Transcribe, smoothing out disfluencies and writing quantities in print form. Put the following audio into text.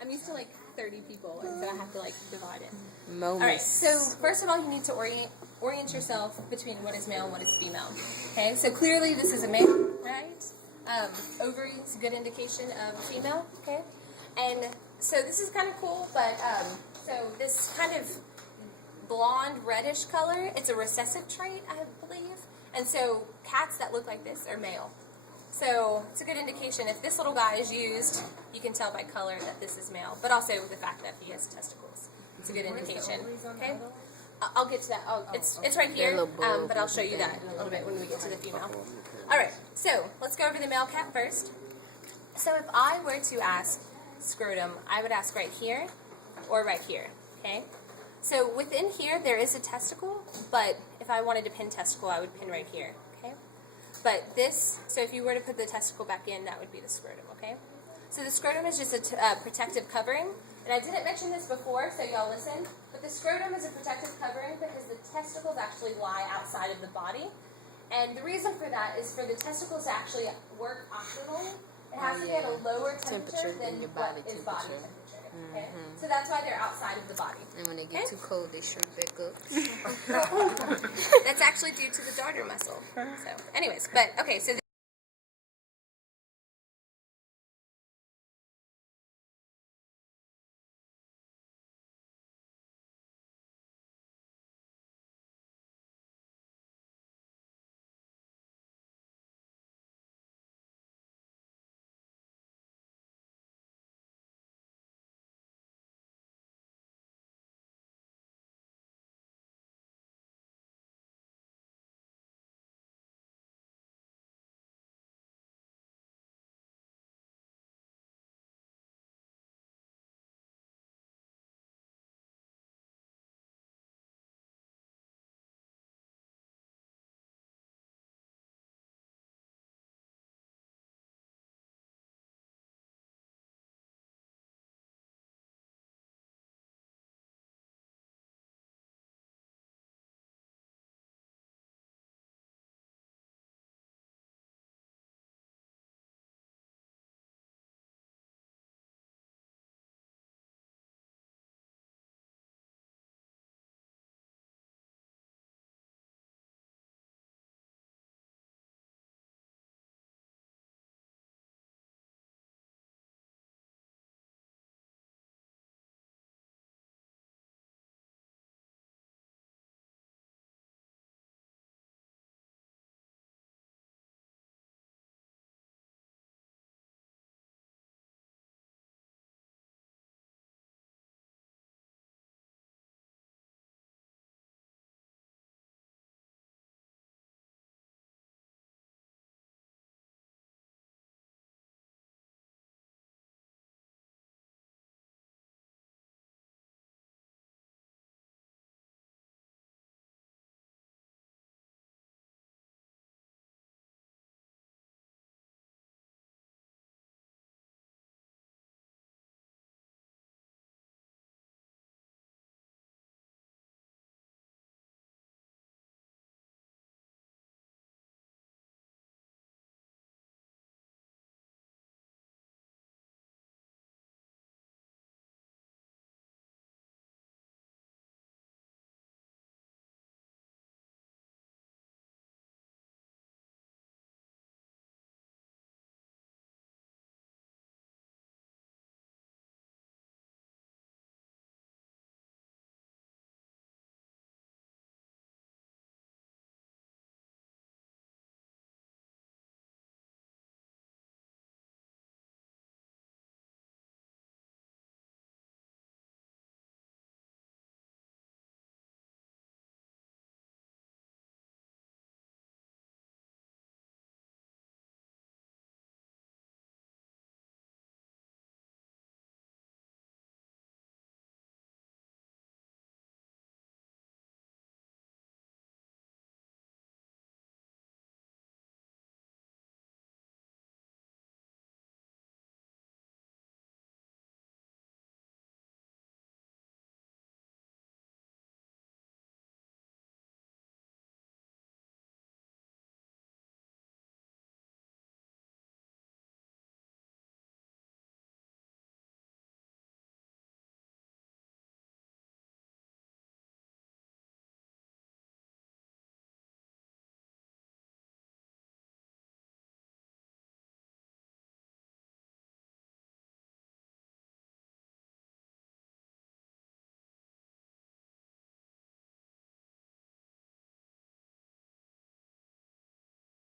I'm used to like 30 people, and so I have to like divide it. Moments. All right. So first of all, you need to orient yourself between what is male and what is female. Okay. So clearly this is a male, right? Ovary is a good indication of a female. Okay. And so this is kind of cool, but so this kind of blonde reddish color, it's a recessive trait, I believe. And so cats that look like this are male. So it's a good indication. If this little guy is used, you can tell by color that this is male, but also the fact that he has testicles. It's a good indication. Okay, I'll get to that. It's right here, but I'll show you that in a little bit when we get to the female. All right, so let's go over the male cat first. So if I were to ask scrotum, I would ask right here or right here. Okay. So within here there is a testicle, but if I wanted to pin testicle, I would pin right here. Okay. But this, so if you were to put the testicle back in, that would be the scrotum, okay? So the scrotum is just a protective covering. And I didn't mention this before, so y'all listen. But the scrotum is a protective covering because the testicles actually lie outside of the body. And the reason for that is for the testicles to actually work optimally, it has to be at a lower temperature than your what body is body temperature. temperature. Okay? So that's why they're outside of the body. And when they get too cold, they shrink back up. That's actually due to the darter muscle. So, anyways, but okay, so